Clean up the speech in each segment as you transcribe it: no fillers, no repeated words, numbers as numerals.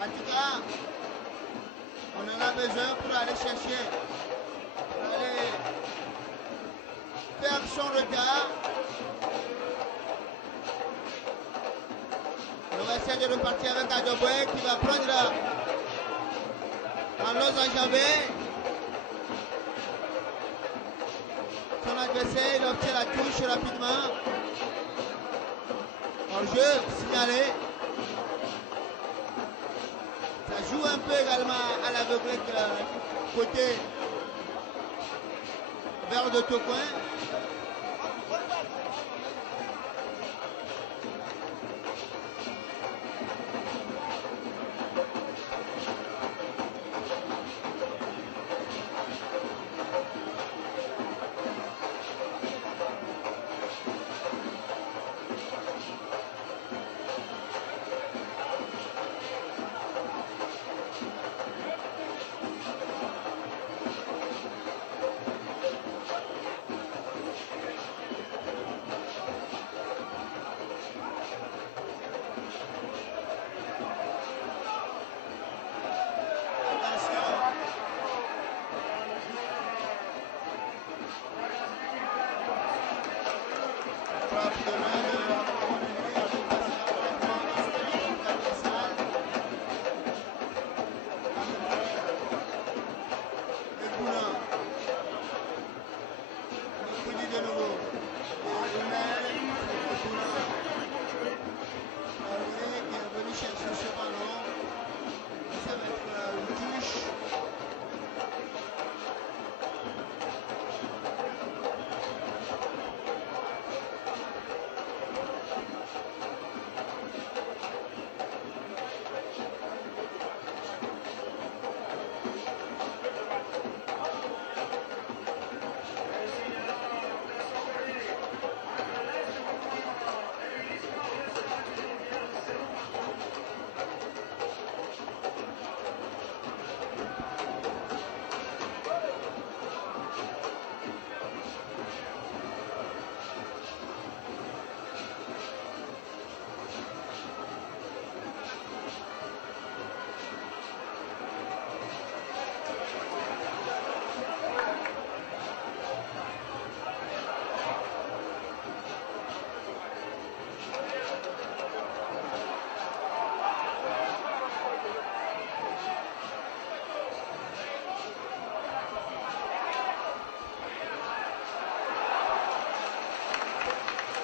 En tout cas, on en a besoin pour aller chercher, pour aller faire son retard. On va essayer de repartir avec Adoboué qui va prendre en los enjambées son adversaire. Il obtient la touche rapidement. En jeu signalé. Ça joue un peu également à l'aveuglette côté vers de Tocoin.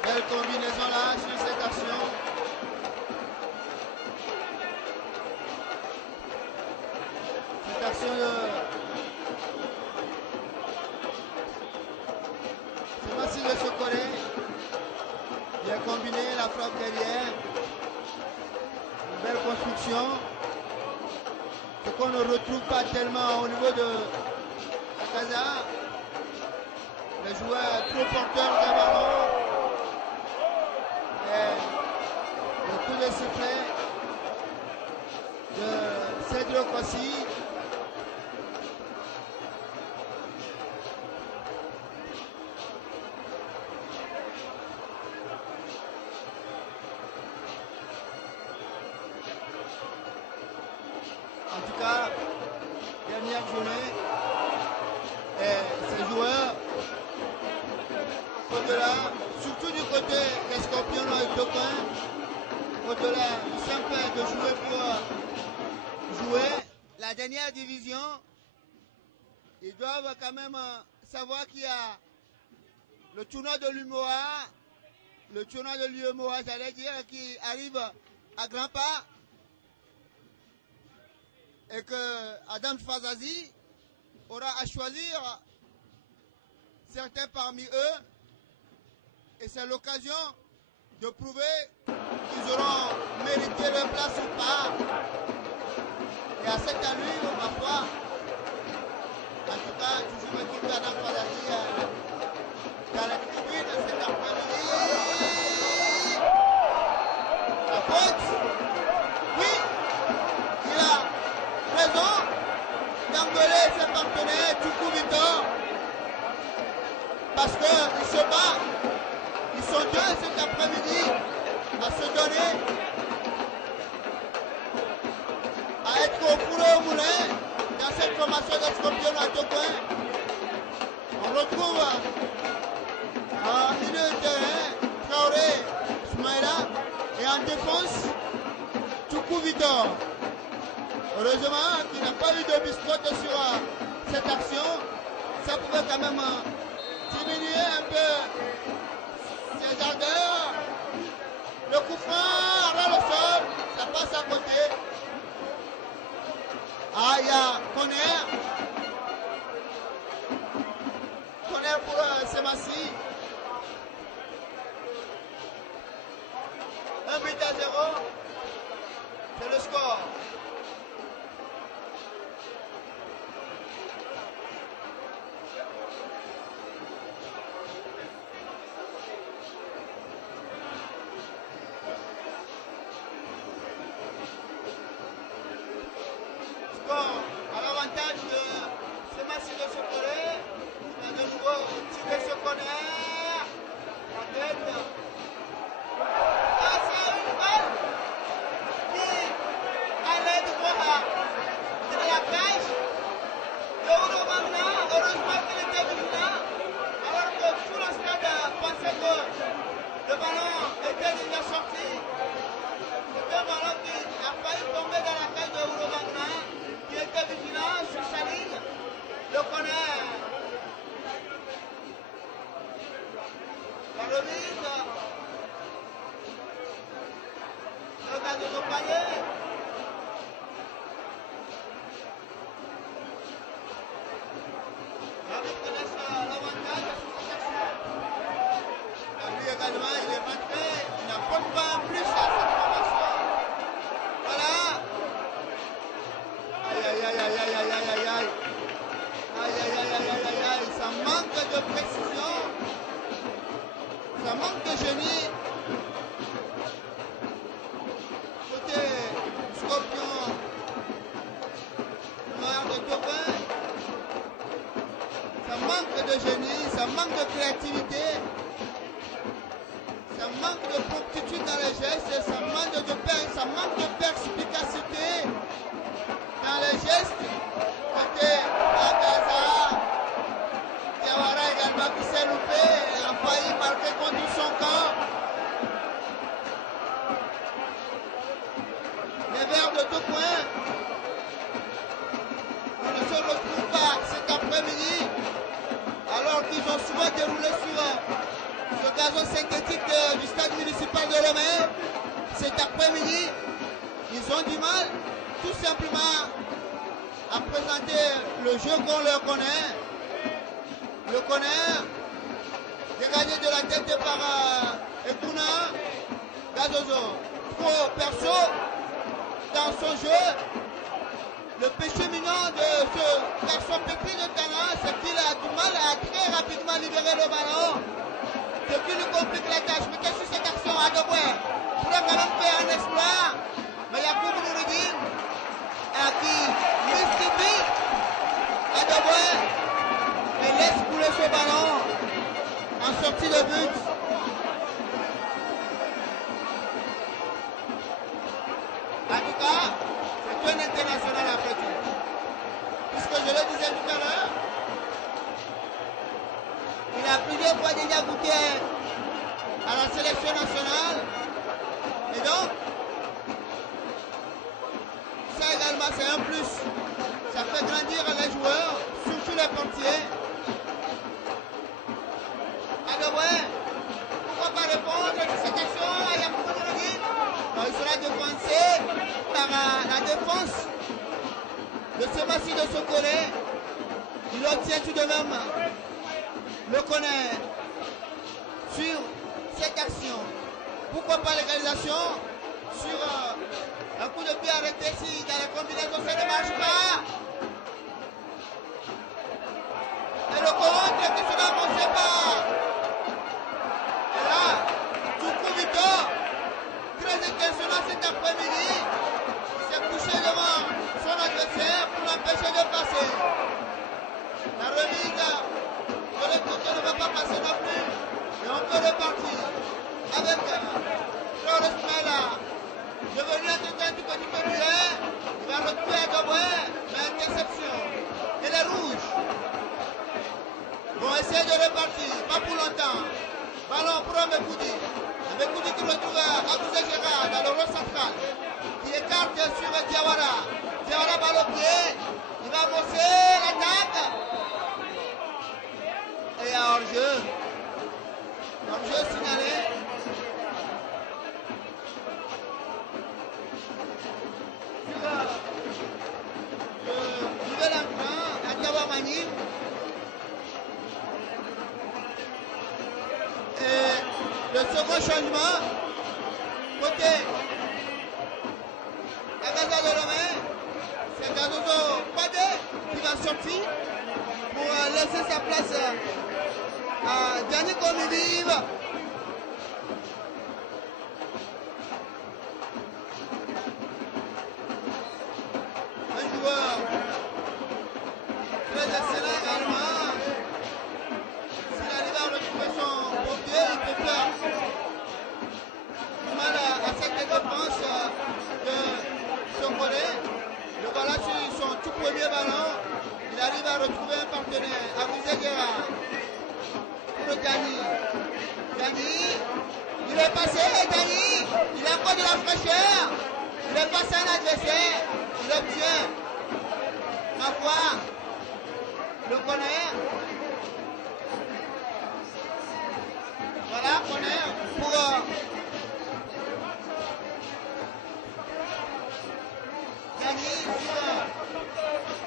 Belle combinaison là sur cette action. Cette action de... C'est facile de se coller. Bien combiné, la frappe derrière. Une belle construction. Ce qu'on ne retrouve pas tellement au niveau de Casa. Les joueurs trop porteurs de ballon. Le coup de sifflet de Cedro Kossi. En tout cas, dernière journée, et ces joueurs, au-delà, surtout du côté des Scorpions et Toquin, au-delà du simple de jouer pour jouer la dernière division, ils doivent quand même savoir qu'il y a le tournoi de l'UMOA, j'allais dire, qui arrive à grands pas, et que Adam Fazazi aura à choisir certains parmi eux, et c'est l'occasion de prouver qu'ils auront mérité leur place ou pas. Et à cette allure, ma foi, en tout cas, toujours l'équipe d'Adam Fazazi dans la tribune cet après-midi. La faute, oui, il a raison d'engueuler ses partenaires Tuku Victor, parce qu'ils se battent. Ils sont deux cet après-midi à se donner. à être au four au moulin dans cette formation de Scorpion à Tocoin. On retrouve en milieu de terrain Traoré, Smaïla et en défense Toukou Victor. Heureusement qu'il n'a pas eu de biscotte sur cette action. Ça pouvait quand même diminuer un peu ses ardeurs. Le coup franc dans le sol, ça passe à côté. Ah, il y a Conner. Conner pour Semassi. 1 but à 0. C'est le score. À l'avantage de Semassi de Sokolé, il a de nouveau tiré ce corner en tête. Ah, c'est une balle qui allait droit de la cage de Ouro Magna. Heureusement qu'il était vigilant, alors que tout le stade pensait que le ballon était déjà sorti. C'est un ballon qui a failli tomber dans la cage de Ouro Magna. Il était vigilant sur sa ligne, le connaît. La remise, le gars de nos paniers. L'arbitre laisse l'avantage à son action. Lui également, il est rentré, il n'apporte pas un plus à cette formation. Voilà. Aïe, ça manque de précision, ça manque de génie. Côté Scorpion noir de Tocoin, ça manque de génie, ça manque de créativité, ça manque de promptitude dans les gestes, ça manque de perspicacité dans les gestes. Côté Agaza, Diawara également qui s'est loupé et a failli marquer contre son camp. Les Verts de Tocoin, on ne se retrouve pas cet après-midi alors qu'ils ont souvent déroulé sur ce gazon synthétique du stade municipal de Lomé. Cet après-midi, ils ont du mal tout simplement à présenter le jeu qu'on leur connaît. Le connaît, dégagé de la tête par Ekuna, Gazozo. Trop perso dans son jeu. Le péché mignon de ce garçon pétri de talent, c'est qu'il a du mal à très rapidement libérer le ballon. Ce qui lui complique la tâche. Mais qu'est-ce que cet garçon a de ouais? Il pourrait quand même faire un exploit. Mais Yacoub Noureddine qui mystifie Adoboué et laisse couler ce ballon en sortie de but. En tout cas, c'est un international après tout. Puisque je le disais tout à l'heure, il a plusieurs fois déjà goûté à la sélection nationale. Et donc, ça également c'est un plus. Ça fait grandir les joueurs, surtout les portiers. Adoboué, pourquoi pas répondre à cette action à Yacoub Noureddine? Il sera défoncé par la défense de Semassi de Sokolé. Il obtient tout de même le connaît sur cette action. Pourquoi pas l'égalisation sur un coup de pied arrêté si dans la combinaison ça ne marche pas. Et le contre que cela ne sait pas. Et là, Toukou Victor, très intentionnel cet après-midi, il s'est couché devant son adversaire pour l'empêcher de passer. La remise de l'autre côté ne va pas passer non plus. Et on peut repartir avec Flores Mela. Devenu un du côté populaire, il va retrouver sur Diawara. Diawara balle au pied. Il va bosser l'attaque. Et hors-jeu. Hors-jeu signalé. Le nouvel entrant, Atawamani. Et le second changement, côté Agaza de Romain, c'est Gazozo Pade qui va sortir pour laisser sa place à Gianni Komivive. Un joueur très excellent également. S'il arrive à retrouver son beau pied, il peut faire du mal à cette défense de Sokore. Le voilà sur son tout premier ballon. Il arrive à retrouver un partenaire, Abouze Guerra. Pour Dani. Dani, il est passé, Dani, il a encore de la fraîcheur. Il est passé à un adversaire, il obtient. Ma foi, le connaît. Voilà, connaît pour Dani sur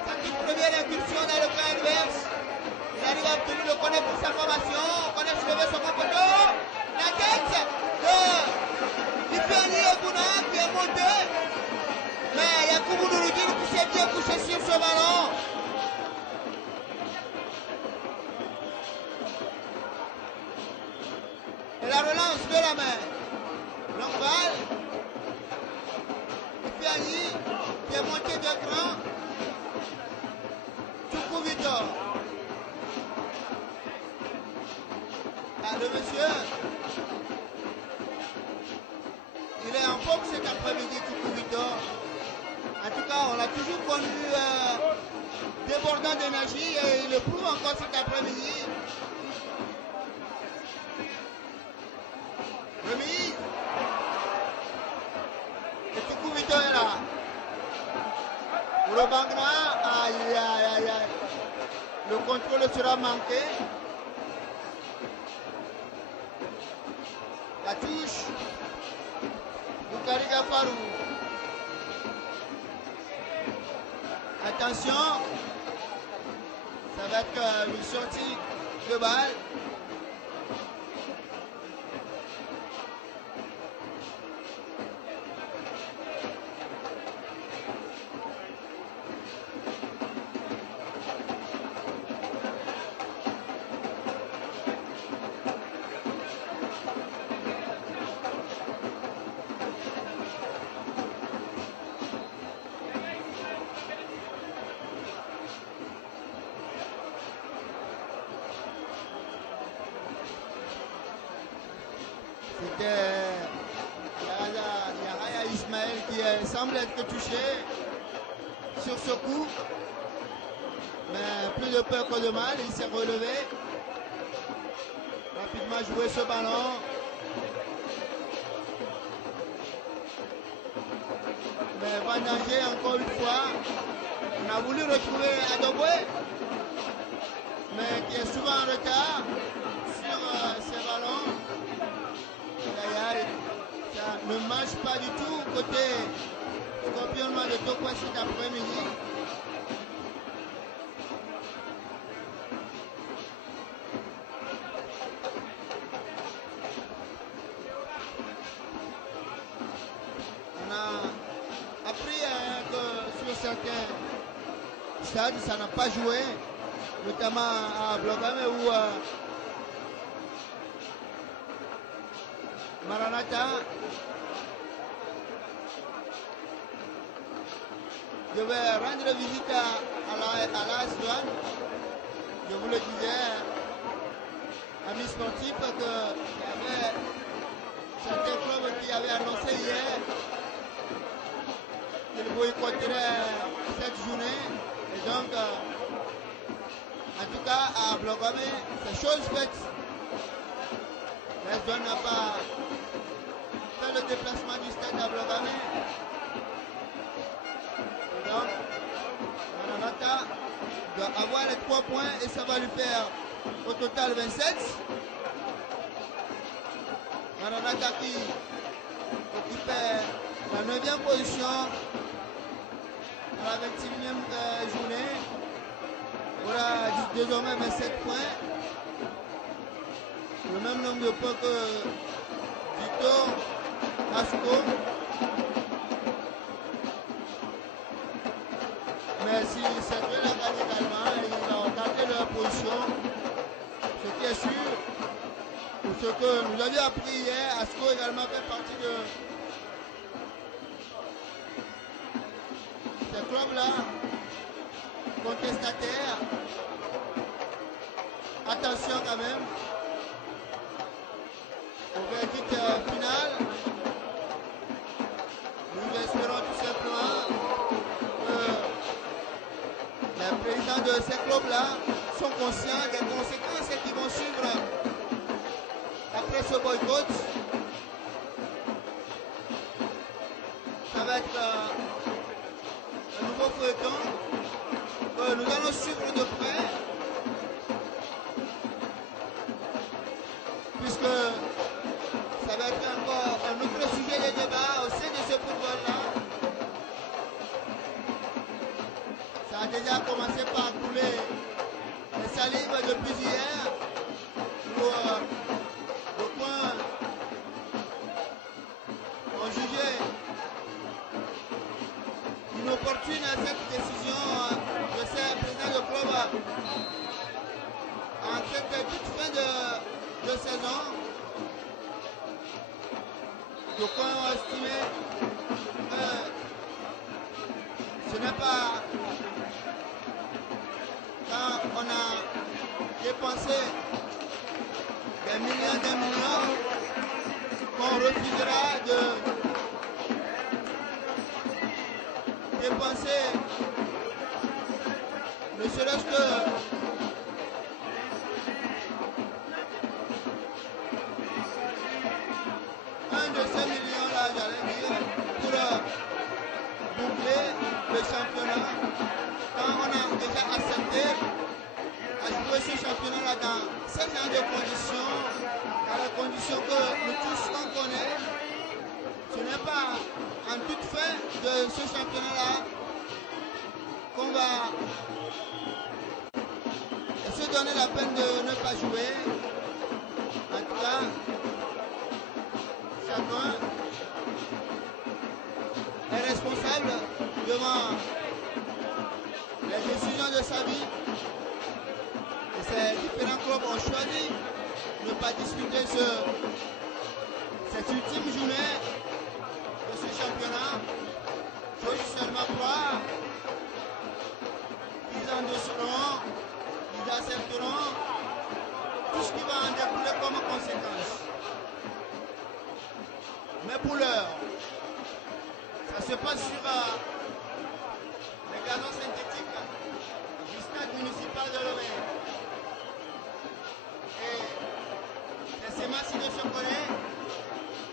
sa toute première incursion dans le camp adverse. Il arrive à obtenir le connaît pour sa formation. Connaît soulever son poteau. La tête de Ipiani Oguna qui est monté. Mais Yakubu Nouroudine qui s'est bien couché sur ce ballon. Et la relance de la main. Longue balle. Ipiani qui est monté de cran. Tuku Victor. Le monsieur, il est en forme cet après-midi, Tuku Victor. En tout cas, on l'a toujours connu débordant d'énergie et il le prouve encore cet après-midi. Remise. Et Tuku Victor est là. Pour le Bangra, aïe aïe aïe aïe. Le contrôle sera manqué. La touche. Boukari Gafarou. Attention. Ça va être une sortie de balle. C'était Yahya Ismaël qui semble être touché sur ce coup. Mais plus de peur que de mal, il s'est relevé. Rapidement joué ce ballon. Mais Bandanger encore une fois. On a voulu retrouver Adobwe, mais qui est souvent en retard sur ces ballons. Ça ne marche pas du tout côté Scorpion Noir de Tokwa cet après-midi. On a appris que sur certains stades, ça n'a pas joué, notamment à Blogame où Maranatha devait rendre visite à l'AS Douanes. Je vous le disais, amis sportifs, qu'il y avait certains clubs qui avaient annoncé hier qu'ils boycotteraient cette journée. Et donc, en tout cas, à Blogame, c'est chose faite. L'AS Douanes n'a pas fait le déplacement du stade à Blogame. 23 points et ça va lui faire au total 27. Maranatha qui occupait la 9e position à la 21e journée. Aura désormais 27 points. Le même nombre de points que Victor Asco. Mais si Saint-Ouen a gagné également, ils vont garder leur position. Ce qui est sûr, pour ce que nous avions appris hier, Asco également fait partie de ces clubs-là, contestataires. Attention quand même au verdict final. Nous espérons tout simplement que les présidents de ces clubs-là sont conscients des conséquences qui vont suivre après ce boycott. Ça va être un nouveau feuilleton que nous allons suivre de près, puisque ça va être encore un autre sujet de débat au sein de ce football-là. Ça a déjà commencé par couler les salives depuis hier, où le point ont jugé inopportune cette décision de ces présidents de club en cette toute fin de saison. Donc on a estimé que ce n'est pas quand on a dépensé des millions qu'on refusera de dépenser ne serait-ce que un de ces millions-là, j'allais dire, pour boucler le championnat. Quand on a déjà accepté à jouer ce championnat-là dans ce genre de conditions, dans les conditions que nous tous on connaît, ce n'est pas en toute fin de ce championnat-là qu'on va se donner la peine de ne pas jouer. En tout cas, chacun est responsable devant les décisions de sa vie. Et ces différents clubs ont choisi de ne pas disputer cette ultime journée de ce championnat. J'ose seulement croire qu'ils endosseront, ils accepteront tout ce qui va en découler comme conséquence. Mais pour l'heure, ça se passe sur les gazons synthétiques du stade municipal de Lorraine. Et c'est Semassi de Chocolat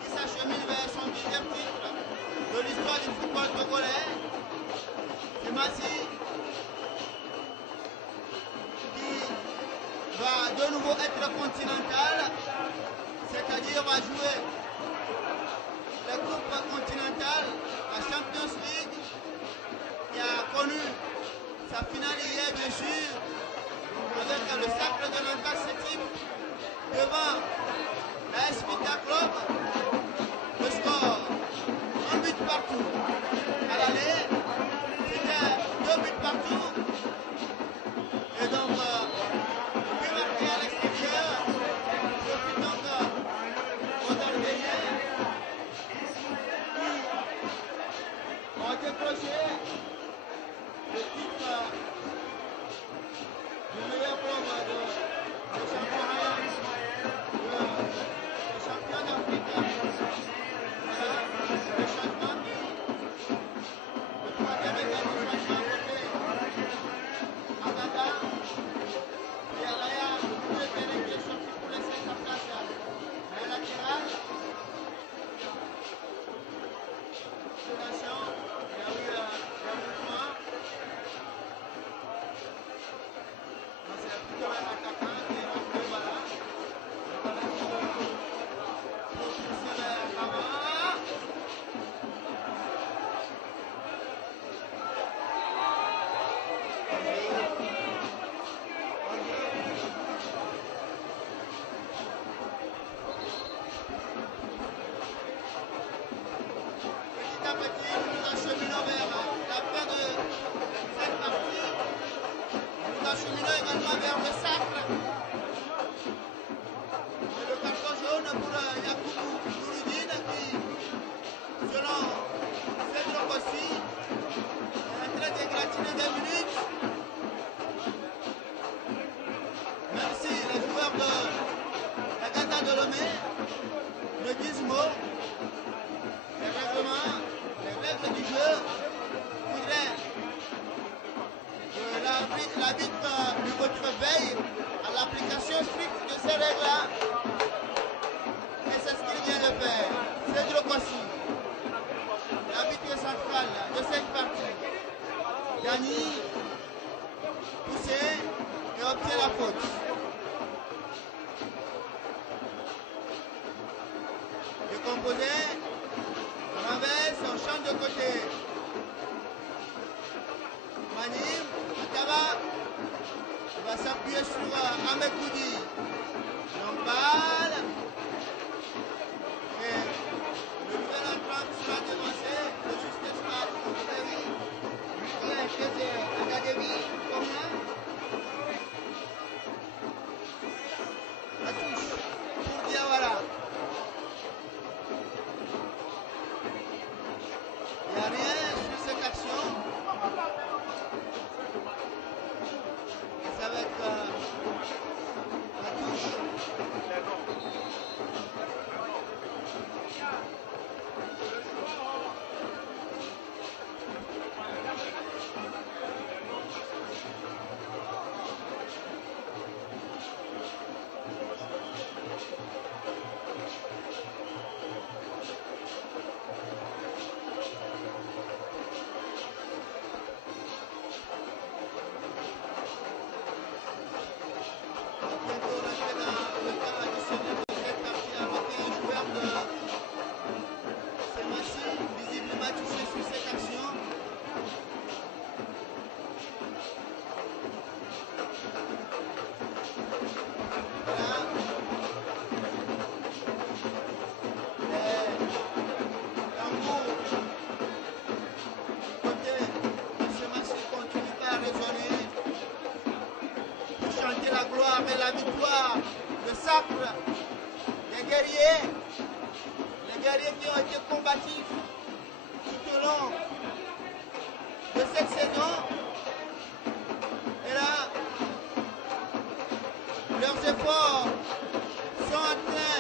qui s'achemine vers son 10e titre de l'histoire du football togolais. Semassi qui va de nouveau être continental, c'est-à-dire va jouer la Coupe continentale, la Champions League, qui a connu sa finale hier, bien sûr, avec le Sacre de l'Anca 7e devant la Vita Club. Le score, un but partout. À l'aller, c'était 2 buts partout. Et donc, but marqué à l'extérieur, profite donc aux Arméniens qui ont décroché le titre du meilleur club de championnat, le champion d'Afrique. Voilà, le changement, le troisième et dernier changement côté Agada, et Alaya, le coup de terrain qui est sorti pour laisser sa place à la latérale. Attention, il y a eu un mouvement. finalement vers le sacre. Et le carton jaune pour Yakubu Nouroudine qui, selon Cedro Kossi, est en train d'égratiner 2 minutes. Même si les joueurs de la Gata de Lomé ne disent mot, les règlements, les règles du jeu voudraient que l'arbitre de votre veille à l'application stricte de ces règles-là. Et c'est ce qu'il vient de faire. Cedro Kossi, l'arbitre central de cette partie, Dani, poussé et obtient la faute. Décomposé, renverse, on change de côté. Manim, Ataba, il va s'appuyer sur Amekoudi. Donc balle. Et le nouvel entrant qui sera devancé, le juste espace, vous avez vu, Nicolas Keze Académie, comme là. La touche pour Diawara. Il n'y a rien sur cette action. Et ça va être la touche. Et la victoire, le sacre des guerriers qui ont été combatifs tout au long de cette saison. Et là, leurs efforts sont en train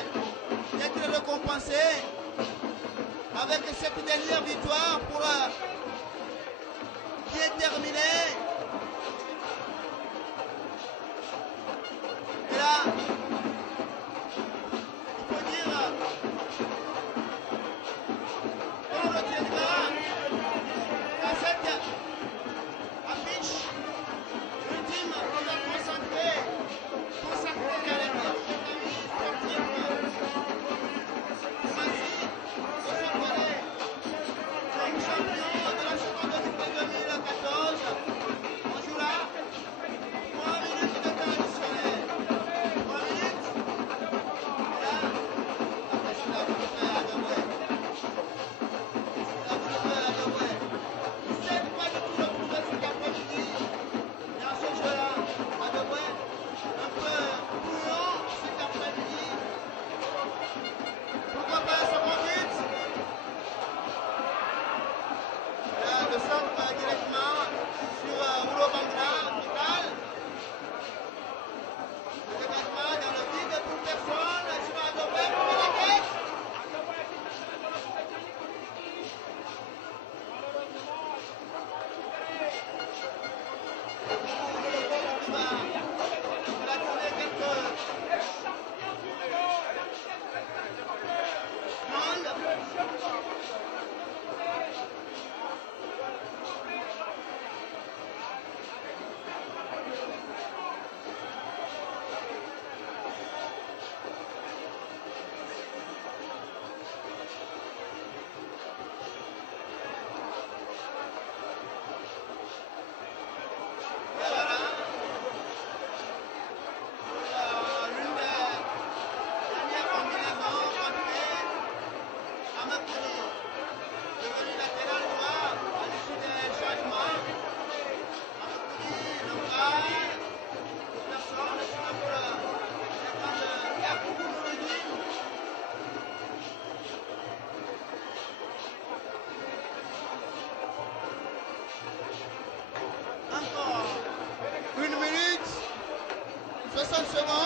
d'être récompensés avec cette dernière victoire pour bien terminer. Et là, il faut dire, on retiendra qu'à cette affiche ultime, on va consacrer carrément cette année sportive. Voici, on se connaît comme champion de la Championnat de 2014. On jouera 3 minutes de temps additionnel. 3 minutes. Et là, après, c'est la voulu faire à Deboué. C'est la voulu faire à Deboué. Il ne sait pas du tout retrouver cet après-midi dans ce jeu-là. À Deboué, un peu brouillon cet après-midi. Pourquoi pas un second but? Là, le centre directement sur Rouleau Bangra, total. Directement dans le vide pour personne, sur un domaine pour la tête. Il va gratiner quelques secondes.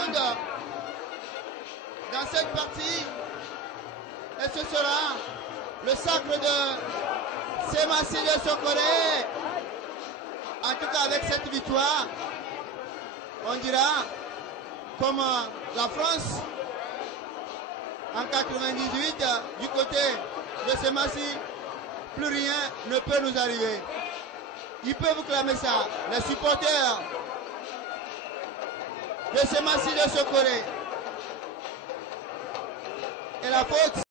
monde dans cette partie. Et ce sera le sacre de Semassi de Sokone. En tout cas, avec cette victoire, on dira, comme la France, en 98, du côté de Semassi, plus rien ne peut nous arriver. Ils peuvent clamer ça, les supporters de Semassi de Sokone. Et la faute